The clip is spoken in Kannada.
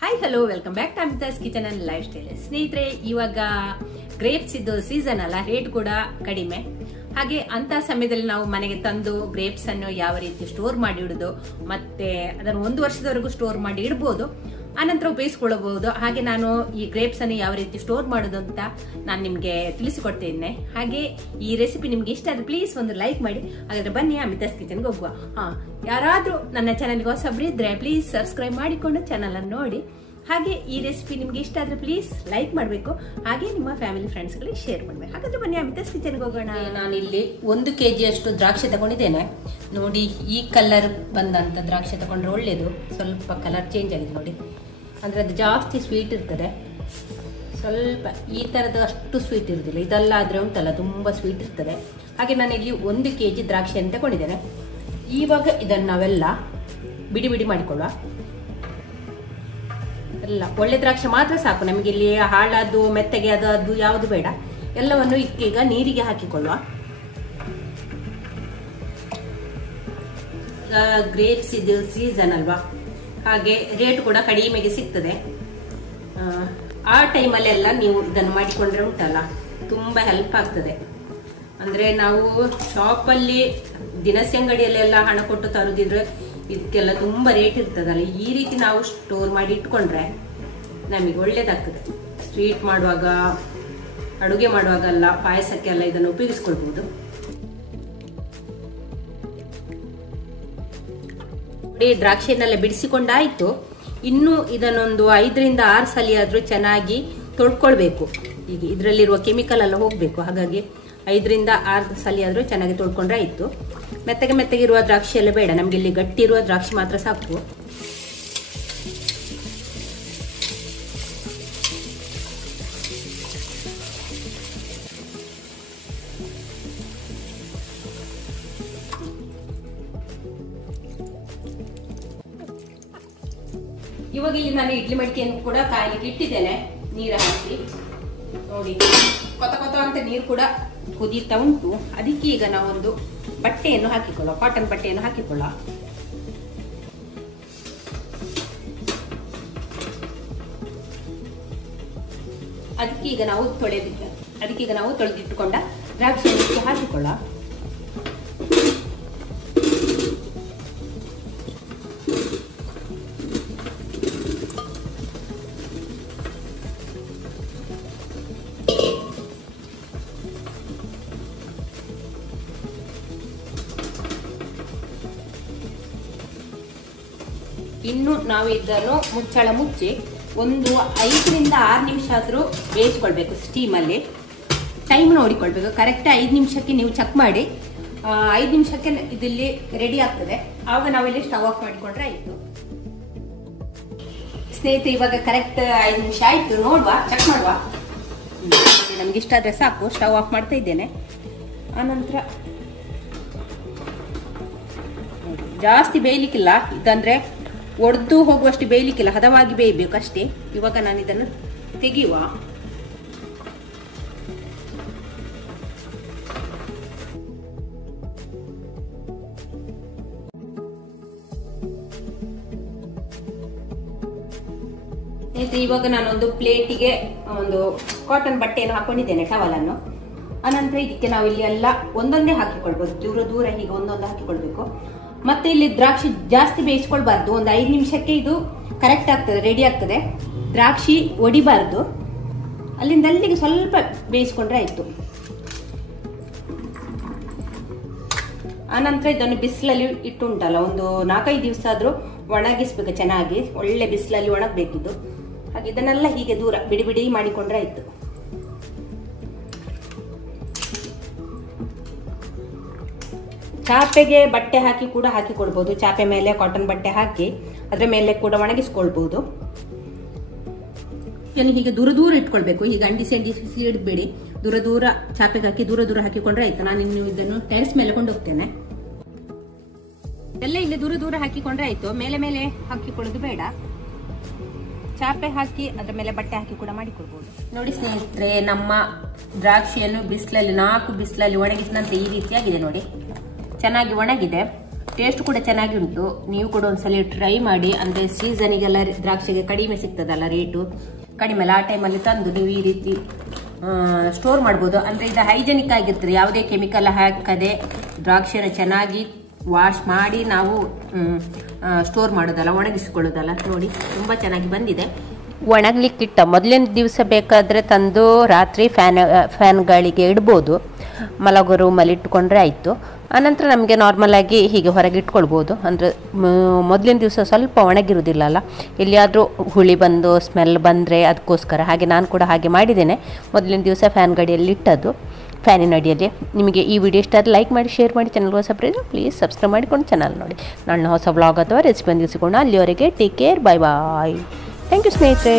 Hi hello welcome back to Amita's kitchen and lifestyle. ಸ್ನೇಹಿತರೆ, ಇವಾಗ ಗ್ರೇಪ್ಸ್ ಇದ್ದು ಸೀಸನ್ ಅಲ್ಲ, ರೇಟ್ ಕೂಡ ಕಡಿಮೆ. ಹಾಗೆ ಅಂತ ಸಮಯದಲ್ಲಿ ನಾವು ಮನೆಗೆ ತಂದು ಗ್ರೇಪ್ಸ್ ಅನ್ನು ಯಾವ ರೀತಿ ಸ್ಟೋರ್ ಮಾಡಿ ಇಡುದು, ಮತ್ತೆ ಅದನ್ನು 1 ವರ್ಷದವರೆಗೂ ಸ್ಟೋರ್ ಮಾಡಿ ಇಡಬಹುದು, ಆನಂತರ ಉಪಯೋಗಿಸಿಕೊಳ್ಳಬಹುದು. ಹಾಗೆ ನಾನು ಈ ಗ್ರೇಪ್ಸ್ ಅನ್ನು ಯಾವ ರೀತಿ ಸ್ಟೋರ್ ಮಾಡೋದು ಅಂತ ನಾನು ನಿಮ್ಗೆ ತಿಳಿಸಿಕೊಡ್ತೇನೆ. ಹಾಗೆ ಈ ರೆಸಿಪಿ ನಿಮ್ಗೆ ಇಷ್ಟ ಆದ್ರೆ ಪ್ಲೀಸ್ ಒಂದು ಲೈಕ್ ಮಾಡಿ. ಹಾಗಾದ್ರೆ ಬನ್ನಿ ಅಮಿತಾಸ್ ಕಿಚನ್ಗೆ ಹೋಗುವ. ಯಾರಾದ್ರೂ ನನ್ನ ಚಾನಲ್ಗೆ ಹೊಸಬ್ರಿದ್ರೆ ಪ್ಲೀಸ್ ಸಬ್ಸ್ಕ್ರೈಬ್ ಮಾಡಿಕೊಂಡು ಚಾನಲ್ ಅನ್ನು ನೋಡಿ. ಹಾಗೆ ಈ ರೆಸಿಪಿ ನಿಮ್ಗೆ ಇಷ್ಟ ಆದ್ರೆ ಪ್ಲೀಸ್ ಲೈಕ್ ಮಾಡಬೇಕು, ಹಾಗೆ ನಿಮ್ಮ ಫ್ಯಾಮಿಲಿ ಫ್ರೆಂಡ್ಸ್ ಗಳಿಗೆ ಶೇರ್ ಮಾಡಬೇಕು. ಹಾಗಾದ್ರೆ ಬನ್ನಿ ಅಮಿತಾಸ್ ಕಿಚನ್ಗೆ ಹೋಗೋಣ. ನಾನು ಇಲ್ಲಿ 1 kg ಅಷ್ಟು ದ್ರಾಕ್ಷಿ ತಗೊಂಡಿದ್ದೇನೆ. ನೋಡಿ, ಈ ಕಲರ್ ಬಂದಂತ ದ್ರಾಕ್ಷಿ ತಗೊಂಡ್ರೆ ಒಳ್ಳೇದು. ಸ್ವಲ್ಪ ಕಲರ್ ಚೇಂಜ್ ಆಗಿದೆ ನೋಡಿ, ಅಂದ್ರೆ ಅದು ಜಾಸ್ತಿ ಸ್ವೀಟ್ ಇರ್ತದೆ. ಸ್ವಲ್ಪ ಈ ತರದ ಅಷ್ಟು ಸ್ವೀಟ್ ಇರುದಿಲ್ಲ, ಇದೆಲ್ಲ ಆದ್ರೆ ಉಂಟಲ್ಲ ತುಂಬಾ ಸ್ವೀಟ್ ಇರ್ತದೆ. ಹಾಗೆ ನಾನು ಇಲ್ಲಿ 1 kg ದ್ರಾಕ್ಷಿಯನ್ನು ತಗೊಂಡಿದ್ದೇನೆ. ಇವಾಗ ಇದನ್ನು ನಾವೆಲ್ಲ ಬಿಡಿ ಬಿಡಿ ಮಾಡಿಕೊಳ್ಳುವ. ಎಲ್ಲ ಒಳ್ಳೆ ದ್ರಾಕ್ಷಿ ಮಾತ್ರ ಸಾಕು ನಮಗೆ. ಇಲ್ಲಿ ಹಾಳಾದ್ದು ಮೆತ್ತಗೆ ಅದು ಯಾವುದು ಬೇಡ. ಎಲ್ಲವನ್ನು ಈಗ ನೀರಿಗೆ ಹಾಕಿಕೊಳ್ಳುವ. ಗ್ರೇಪ್ಸ್ ಇದು ಸೀಸನ್ ಅಲ್ವಾ, ಹಾಗೆ ರೇಟ್ ಕೂಡ ಕಡಿಮೆಗೆ ಸಿಗ್ತದೆ. ಆ ಟೈಮಲ್ಲೆಲ್ಲ ನೀವು ಇದನ್ನು ಮಾಡಿಕೊಂಡ್ರೆ ಉಂಟಲ್ಲ ತುಂಬಾ ಹೆಲ್ಪ್ ಆಗ್ತದೆ. ಅಂದ್ರೆ ನಾವು ಶಾಪಲ್ಲಿ ದಿನಸಿ ಅಂಗಡಿಯಲ್ಲೆಲ್ಲ ಹಣ ಕೊಟ್ಟು ತರುದಿದ್ರೆ ಇದಕ್ಕೆಲ್ಲ ತುಂಬಾ ರೇಟ್ ಇರ್ತದಲ್ಲ. ಈ ರೀತಿ ನಾವು ಸ್ಟೋರ್ ಮಾಡಿ ಇಟ್ಕೊಂಡ್ರೆ ನಮಗೆ ಒಳ್ಳೇದಾಗ್ತದೆ. ಸ್ವೀಟ್ ಮಾಡುವಾಗ, ಅಡುಗೆ ಮಾಡುವಾಗೆಲ್ಲ, ಪಾಯಸಕ್ಕೆಲ್ಲ ಇದನ್ನು ಉಪಯೋಗಿಸ್ಕೊಳ್ಬಹುದು. ದ್ರಾಕ್ಷಿಯನ್ನೆಲ್ಲ ಬಿಡಿಸಿಕೊಂಡಾಯ್ತು. ಇನ್ನು ಇದನ್ನೊಂದು 5 ರಿಂದ 6 ಸಲ ಆದ್ರೂ ಚೆನ್ನಾಗಿ ತೊಳ್ಕೊಳ್ಬೇಕು. ಈಗ ಇದರಲ್ಲಿರುವ ಕೆಮಿಕಲ್ ಎಲ್ಲ ಹೋಗ್ಬೇಕು. ಹಾಗಾಗಿ 5 ರಿಂದ 6 ಸಲ ಆದ್ರೂ ಚೆನ್ನಾಗಿ ತೊಳ್ಕೊಂಡ್ರೆ ಆಯ್ತು. ಮೆತ್ತಗೆ ಮೆತ್ತಗಿರುವ ದ್ರಾಕ್ಷಿ ಎಲ್ಲ ಬೇಡ, ನಮ್ಗೆ ಇಲ್ಲಿ ಗಟ್ಟಿ ಇರುವ ದ್ರಾಕ್ಷಿ ಮಾತ್ರ ಸಾಕು. ಇವಾಗ ಇಲ್ಲಿ ನಾನು ಇಡ್ಲಿ ಮಡಿಕೆಯನ್ನು ಕೂಡ ಕಾಯಲಿಕ್ಕೆ ಇಟ್ಟಿದ್ದೇನೆ. ನೀರು ಹಾಕಿ ನೋಡಿ, ಕೊತ ಕೊತ ಅಂತ ನೀರು ಕೂಡ ಕುದೀತಾ ಉಂಟು. ಅದಕ್ಕೆ ಈಗ ನಾವೊಂದು ಬಟ್ಟೆಯನ್ನು ಹಾಕಿಕೊಳ್ಳುವ, ಕಾಟನ್ ಬಟ್ಟೆಯನ್ನು ಹಾಕಿಕೊಳ್ಳುವ. ಅದಕ್ಕೀಗ ನಾವು ತೊಳೆದಿಟ್ಟುಕೊಂಡ ದ್ರಾಕ್ಷಿಯನ್ನು ಹಾಕಿಕೊಳ್ಳುವ. ಇನ್ನು ನಾವು ಇದನ್ನು ಮುಚ್ಚಳ ಮುಚ್ಚಿ ಒಂದು 5 ರಿಂದ 6 ನಿಮಿಷ ಆದ್ರೂ ಬೇಯಿಸ್ಕೊಳ್ಬೇಕು ಸ್ಟೀಮಲ್ಲಿ. ಟೈಮ್ ನೋಡಿಕೊಳ್ಬೇಕು. ಕರೆಕ್ಟ್ 5 ನಿಮಿಷಕ್ಕೆ ನೀವು ಚೆಕ್ ಮಾಡಿ. 5 ನಿಮಿಷಕ್ಕೆ ಇದಿಲ್ಲಿ ರೆಡಿ ಆಗ್ತದೆ. ಆವಾಗ ನಾವಿಲ್ಲಿ ಸ್ಟವ್ ಆಫ್ ಮಾಡಿಕೊಂಡ್ರೆ ಆಯ್ತು. ಸ್ನೇಹಿತರೆ, ಇವಾಗ ಕರೆಕ್ಟ್ 5 ನಿಮಿಷ ಆಯ್ತು. ನೋಡುವ, ಚೆಕ್ ಮಾಡುವ. ನಮ್ಗೆ ಇಷ್ಟ ಆದ್ರೆ ಸಾಕು. ಸ್ಟವ್ ಆಫ್ ಮಾಡ್ತಾ ಇದ್ದೇನೆ. ಆನಂತರ ಜಾಸ್ತಿ ಬೇಯಲಿಕ್ಕಿಲ್ಲ, ಇದಂದ್ರೆ ಒಡೆದು ಹೋಗುವಷ್ಟು ಬೇಯಲಿಕ್ಕಿಲ್ಲ, ಹದವಾಗಿ ಬೇಯಬೇಕು ಅಷ್ಟೇ. ಇವಾಗ ನಾನು ಇದನ್ನು ತೆಗೆಯುವ. ಇವಾಗ ನಾನೊಂದು ಪ್ಲೇಟಿಗೆ ಒಂದು ಕಾಟನ್ ಬಟ್ಟೆಯನ್ನು ಹಾಕೊಂಡಿದ್ದೇನೆ, ಟವಲ್ ಅನ್ನು. ಅನಂತರ ಇದಕ್ಕೆ ನಾವು ಇಲ್ಲಿ ಎಲ್ಲ ಒಂದೊಂದೇ ಹಾಕಿಕೊಳ್ಬಹುದು. ದೂರ ದೂರ ಹೀಗೆ ಒಂದೊಂದು ಹಾಕಿಕೊಳ್ಬೇಕು. ಮತ್ತೆ ಇಲ್ಲಿ ದ್ರಾಕ್ಷಿ ಜಾಸ್ತಿ ಬೇಯಿಸ್ಕೊಳ್ಬಾರ್ದು. ಒಂದು 5 ನಿಮಿಷಕ್ಕೆ ಇದು ಕರೆಕ್ಟ್ ಆಗ್ತದೆ, ರೆಡಿ ಆಗ್ತದೆ. ದ್ರಾಕ್ಷಿ ಒಡಿಬಾರ್ದು. ಅಲ್ಲಿಂದ ಅಲ್ಲಿಗೆ ಸ್ವಲ್ಪ ಬೇಯಿಸ್ಕೊಂಡ್ರೆ ಆಯ್ತು. ಆನಂತರ ಇದನ್ನು ಬಿಸಿಲಲ್ಲಿ ಇಟ್ಟುಂಟಲ್ಲ, ಒಂದು 4-5 ದಿವಸ ಆದ್ರೂ ಒಣಗಿಸ್ಬೇಕು ಚೆನ್ನಾಗಿ. ಒಳ್ಳೆ ಬಿಸಿಲಲ್ಲಿ ಒಣಗಬೇಕಿದ್ದು. ಹಾಗೆ ಇದನ್ನೆಲ್ಲ ಹೀಗೆ ದೂರ ಬಿಡಿ ಬಿಡಿ ಮಾಡಿಕೊಂಡ್ರೆ ಆಯ್ತು. ಚಾಪೆಗೆ ಬಟ್ಟೆ ಹಾಕಿ ಕೂಡ ಹಾಕಿಕೊಳ್ಬಹುದು. ಚಾಪೆ ಮೇಲೆ ಕಾಟನ್ ಬಟ್ಟೆ ಹಾಕಿ ಅದ್ರ ಮೇಲೆ ಕೂಡ ಒಣಗಿಸ್ಕೊಳ್ಬಹುದು. ಇದನ್ನು ಹೀಗೆ ದೂರ ದೂರ ಇಟ್ಕೊಳ್ಬೇಕು. ಹೀಗೆ ಅಂಡಿಸಿ ಇಡಬೇಡಿ. ದೂರ ದೂರ ಚಾಪೆಗೆ ಹಾಕಿ ದೂರ ದೂರ ಹಾಕಿಕೊಂಡ್ರೆ ಆಯ್ತು. ನಾನು ಇನ್ನು ಇದನ್ನು ಟೆರೆಸ್ ಮೇಲೆ ಕೊಂಡೋಗ್ತೇನೆ. ಎಲ್ಲ ಇಲ್ಲಿ ದೂರ ದೂರ ಹಾಕಿಕೊಂಡ್ರೆ ಆಯ್ತು. ಮೇಲೆ ಮೇಲೆ ಹಾಕಿಕೊಳ್ಳೋದು ಬೇಡ. ಚಾಪೆ ಹಾಕಿ ಅದ್ರ ಮೇಲೆ ಬಟ್ಟೆ ಹಾಕಿ ಕೂಡ ಮಾಡಿಕೊಳ್ಬಹುದು. ನೋಡಿ ಸ್ನೇಹಿತರೆ, ನಮ್ಮ ದ್ರಾಕ್ಷಿಯನ್ನು ಬಿಸಿಲಲ್ಲಿ 4 ಬಿಸಿಲಲ್ಲಿ ಒಣಗಿಸಿದಂತೆ ಈ ರೀತಿಯಾಗಿದೆ ನೋಡಿ. ಚೆನ್ನಾಗಿ ಒಣಗಿದೆ. ಟೇಸ್ಟ್ ಕೂಡ ಚೆನ್ನಾಗಿ ಉಂಟು. ನೀವು ಕೂಡ ಒಂದ್ಸಲ ಟ್ರೈ ಮಾಡಿ. ಅಂದರೆ ಸೀಸನಿಗೆಲ್ಲ ದ್ರಾಕ್ಷಿಗೆ ಕಡಿಮೆ ಸಿಗ್ತದಲ್ಲ, ರೇಟು ಕಡಿಮೆ ಅಲ್ಲ, ಆ ಟೈಮಲ್ಲಿ ತಂದು ನೀವು ಈ ರೀತಿ ಸ್ಟೋರ್ ಮಾಡ್ಬೋದು. ಅಂದರೆ ಇದು ಹೈಜೆನಿಕ್ ಆಗಿರ್ತದೆ, ಯಾವುದೇ ಕೆಮಿಕಲ್ ಹಾಕದೆ ದ್ರಾಕ್ಷಿಯನ್ನು ಚೆನ್ನಾಗಿ ವಾಶ್ ಮಾಡಿ ನಾವು ಸ್ಟೋರ್ ಮಾಡೋದಲ್ಲ, ಒಣಗಿಸಿಕೊಳ್ಳೋದಲ್ಲ. ನೋಡಿ ತುಂಬ ಚೆನ್ನಾಗಿ ಬಂದಿದೆ. ಒಣಗಲಿಕ್ಕಿಟ್ಟ ಮೊದಲಿನ ದಿವಸ ಬೇಕಾದರೆ ತಂದು ರಾತ್ರಿ ಫ್ಯಾನ್ ಗಾಳಿಗೆ ಇಡ್ಬೋದು, ಮಲಗೋ ರೂಮಲ್ಲಿ ಇಟ್ಕೊಂಡ್ರೆ ಆಯಿತು. ಆನಂತರ ನಮಗೆ ನಾರ್ಮಲಾಗಿ ಹೀಗೆ ಹೊರಗೆ ಇಟ್ಕೊಳ್ಬೋದು. ಅಂದರೆ ಮೊದಲಿನ ದಿವಸ ಸ್ವಲ್ಪ ಒಣಗಿರೋದಿಲ್ಲಲ್ಲ, ಎಲ್ಲಿಯಾದರೂ ಹುಳಿ ಬಂದು ಸ್ಮೆಲ್ ಬಂದರೆ ಅದಕ್ಕೋಸ್ಕರ. ಹಾಗೆ ನಾನು ಕೂಡ ಹಾಗೆ ಮಾಡಿದ್ದೇನೆ, ಮೊದಲಿನ ದಿವಸ ಫ್ಯಾನ್ ಗಾಡಿಯಲ್ಲಿ ಇಟ್ಟದ್ದು, ಫ್ಯಾನಿನ ಅಡಿಯಲ್ಲಿ. ನಿಮಗೆ ಈ ವಿಡಿಯೋ ಇಷ್ಟ ಆದರೆ ಲೈಕ್ ಮಾಡಿ, ಶೇರ್ ಮಾಡಿ, ಚಾನಲ್ಗೆ ಪ್ಲೀಸ್ ಸಬ್ಸ್ಕ್ರೈಬ್ ಮಾಡಿಕೊಂಡು ಚಾನಲ್ ನೋಡಿ. ನನ್ನ ಹೊಸ ವ್ಲಾಗ್ ಅಥವಾ ರೆಸಿಪಿ ಒಂದು ಸಿಗೋಣ. ಅಲ್ಲಿವರೆಗೆ take care, bye bye. Thank you ಸ್ನೇಹಿತರೆ.